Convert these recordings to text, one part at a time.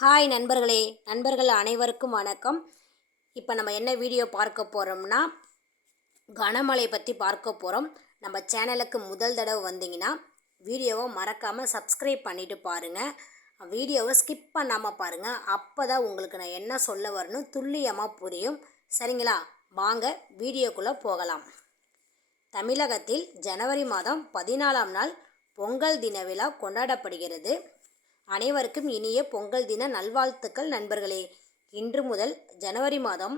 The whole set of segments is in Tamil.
ஹாய் நண்பர்களே. நண்பர்கள் அனைவருக்கும் வணக்கம். இப்போ நம்ம என்ன வீடியோ பார்க்க போகிறோம்னா கனமழை பற்றி பார்க்க போகிறோம் நம்ம சேனலுக்கு முதல் தடவை வந்தீங்கன்னா வீடியோவை மறக்காமல் சப்ஸ்கிரைப் பண்ணிவிட்டு பாருங்கள் வீடியோவை ஸ்கிப் பண்ணாமல் பாருங்கள் அப்போ தான் உங்களுக்கு நான் என்ன சொல்ல வரணும் துல்லியமாக புரியும். சரிங்களா? வாங்க வீடியோக்குள்ளே போகலாம். தமிழகத்தில் ஜனவரி மாதம் பதினாலாம் நாள் பொங்கல் தின விழா கொண்டாடப்படுகிறது. அனைவருக்கும் இனிய பொங்கல் தின நல்வாழ்த்துக்கள் நண்பர்களே. இன்று முதல் ஜனவரி மாதம்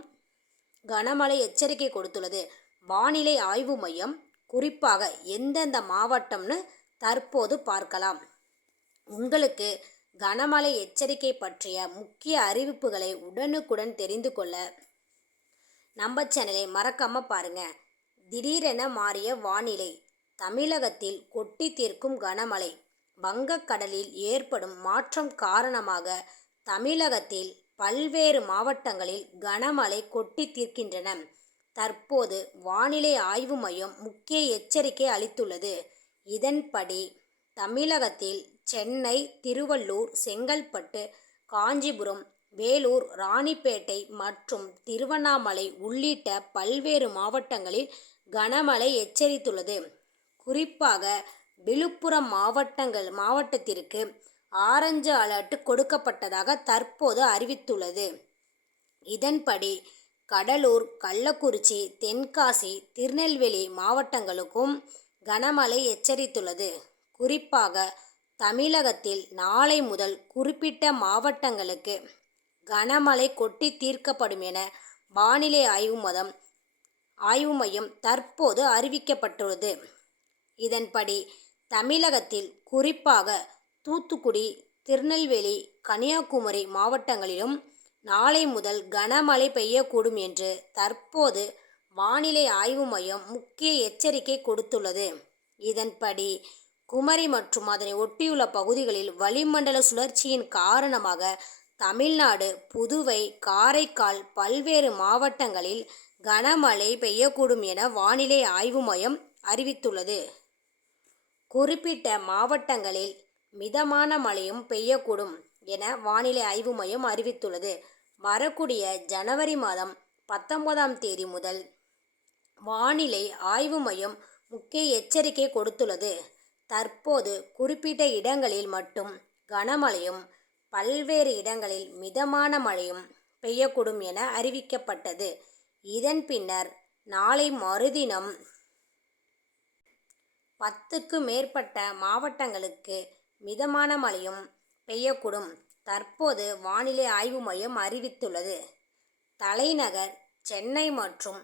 கனமழை எச்சரிக்கை கொடுத்துள்ளது. வானிலை ஆய்வு மையம் குறிப்பாக எந்தெந்த மாவட்டம்னு தற்போது பார்க்கலாம். உங்களுக்கு கனமழை எச்சரிக்கை பற்றிய முக்கிய அறிவிப்புகளை உடனுக்குடன் தெரிந்து கொள்ள நம்ம சேனலை மறக்காமல் பாருங்கள் திடீரென மாறிய வானிலை தமிழகத்தில் கொட்டி தீர்க்கும் கனமழை. வங்கக்கடலில் ஏற்படும் மாற்றம் காரணமாக தமிழகத்தில் பல்வேறு மாவட்டங்களில் கனமழை கொட்டி தீர்க்கின்றன. தற்போது வானிலை ஆய்வு மையம் முக்கிய எச்சரிக்கை அளித்துள்ளது. இதன்படி தமிழகத்தில் சென்னை திருவள்ளூர் செங்கல்பட்டு காஞ்சிபுரம் வேலூர் ராணிப்பேட்டை மற்றும் திருவண்ணாமலை உள்ளிட்ட பல்வேறு மாவட்டங்களில் கனமழை எச்சரித்துள்ளது. குறிப்பாக விழுப்புரம் மாவட்டங்கள் மாவட்டத்திற்கு ஆரஞ்சு அலர்ட் கொடுக்கப்பட்டதாக தற்போது அறிவித்துள்ளது. இதன்படி கடலூர் கள்ளக்குறிச்சி தென்காசி திருநெல்வேலி மாவட்டங்களுக்கும் கனமழை எச்சரித்துள்ளது. குறிப்பாக தமிழகத்தில் நாளை முதல் குறிப்பிட்ட மாவட்டங்களுக்கு கனமழை கொட்டி தீர்க்கப்படும் என வானிலை ஆய்வு மதம் ஆய்வு மையம் தற்போது அறிவிக்கப்பட்டுள்ளது. இதன்படி தமிழகத்தில் குறிப்பாக தூத்துக்குடி திருநெல்வேலி கன்னியாகுமரி மாவட்டங்களிலும் நாளை முதல் கனமழை பெய்யக்கூடும் என்று தற்போது வானிலை ஆய்வு மையம் முக்கிய எச்சரிக்கை கொடுத்துள்ளது. இதன்படி குமரி மற்றும் அதனை ஒட்டியுள்ள பகுதிகளில் வளிமண்டல சுழற்சியின் காரணமாக தமிழ்நாடு புதுவை காரைக்கால் பல்வேறு மாவட்டங்களில் கனமழை பெய்யக்கூடும் என வானிலை ஆய்வு மையம் அறிவித்துள்ளது. குறிப்பிட்ட மாவட்டங்களில் மிதமான மழையும் பெய்யக்கூடும் என வானிலை ஆய்வு மையம் அறிவித்துள்ளது. வரக்கூடிய ஜனவரி மாதம் பத்தொன்பதாம் தேதி முதல் வானிலை ஆய்வு மையம் முக்கிய எச்சரிக்கை கொடுத்துள்ளது. தற்போது குறிப்பிட்ட இடங்களில் மட்டும் கனமழையும் பல்வேறு இடங்களில் மிதமான மழையும் பெய்யக்கூடும் என அறிவிக்கப்பட்டது. இதன் பின்னர் நாளை மறுதினம் பத்துக்கு மேற்பட்ட மாவட்டங்களுக்கு மிதமான மழையும் பெய்யக்கூடும். தற்போது வானிலை ஆய்வு மையம் அறிவித்துள்ளது. தலைநகர் சென்னை மற்றும்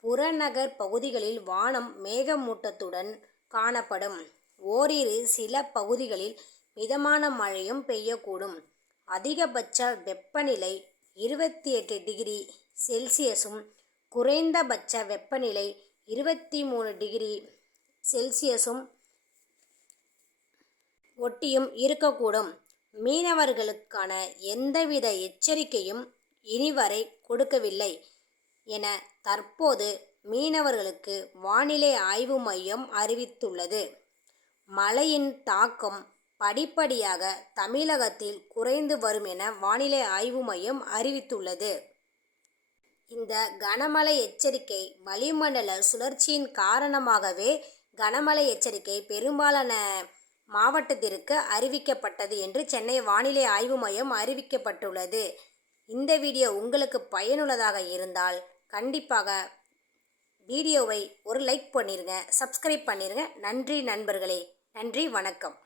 புறநகர் பகுதிகளில் வானம் மேகமூட்டத்துடன் காணப்படும். ஓரிரு சில பகுதிகளில் மிதமான மழையும் பெய்யக்கூடும். அதிகபட்ச வெப்பநிலை இருபத்தி எட்டு டிகிரி செல்சியஸும் குறைந்தபட்ச வெப்பநிலை இருபத்தி மூணு டிகிரி செல்சியஸும் ஒட்டியும் இருக்கக்கூடும். மீனவர்களுக்கான எந்தவித எச்சரிக்கையும் இனிவரை கொடுக்கவில்லை என தற்போது மீனவர்களுக்கு வானிலை ஆய்வு மையம் அறிவித்துள்ளது. மழையின் தாக்கம் படிப்படியாக தமிழகத்தில் குறைந்து வரும் என வானிலை ஆய்வு மையம் அறிவித்துள்ளது. இந்த கனமழை எச்சரிக்கை வளிமண்டல சுழற்சியின் காரணமாகவே கனமழை எச்சரிக்கை பெரும்பாலான மாவட்டத்திற்கு அறிவிக்கப்பட்டது என்று சென்னை வானிலை ஆய்வு மையம் அறிவிக்கப்பட்டுள்ளது. இந்த வீடியோ உங்களுக்கு பயனுள்ளதாக இருந்தால் கண்டிப்பாக வீடியோவை ஒரு லைக் பண்ணிடுங்க சப்ஸ்கிரைப் பண்ணிடுங்க நன்றி நண்பர்களே நன்றி வணக்கம்.